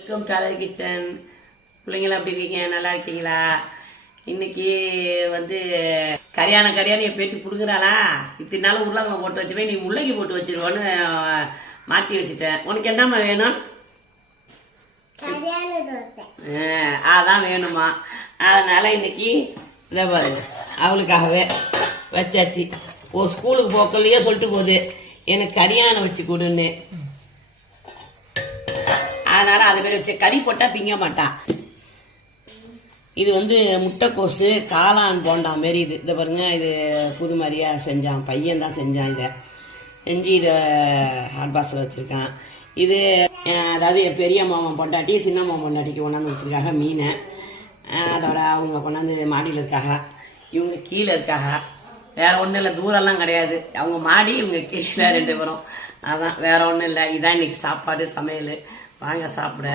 Welcome dollar kitchen. பிள்ளைங்களாம் எப்படி இருக்கீங்க? நல்லா இருக்கீங்களா? இன்னைக்கு வந்து கரியான என் பேட்டி பிடுங்குறாளா? இத்தனை நாள் உருளைக்கிழங்கு போட்டு வச்சுவேன், நீ முள்ளங்கி போட்டு வச்சிருவோன்னு மாற்றி வச்சுட்டேன். உனக்கு என்னம்மா வேணும்? அதான் வேணுமா? அதனால இன்னைக்கு இதை பாருங்க, அவளுக்காகவே வச்சாச்சு. ஸ்கூலுக்கு போக்கலையே சொல்லிட்டு போகுது எனக்கு கரியானை வச்சு கொடுன்னு. அதனால அதை பேர் வச்சு கறி போட்டால் திங்க மாட்டான். இது வந்து முட்டைக்கோசு காளான் போண்டா மாரி இது. இதை பாருங்க, இது புது மாதிரியாக செஞ்சான், பையன் தான் செஞ்சான். இதை செஞ்சு இதை ஹாட் பாக்ஸில் வச்சுருக்கான். இது அதாவது என் பெரிய மாமன் பொண்டாட்டி சின்ன மாமன் பொண்டாட்டிக்கு கொண்டாந்து கொடுத்துருக்காங்க மீனை. அதோட அவங்க கொண்டாந்து மாடியில் இருக்காங்க, இவங்க கீழே இருக்காங்க. வேற ஒன்றும் இல்லை, தூரம்லாம் கிடையாது. அவங்க மாடி, இவங்க கீழே 2 பேரும். அதான் வேற ஒன்றும் இல்லை. இதான் இன்னைக்கு சாப்பாடு சமையல். வாங்க சாப்பிட.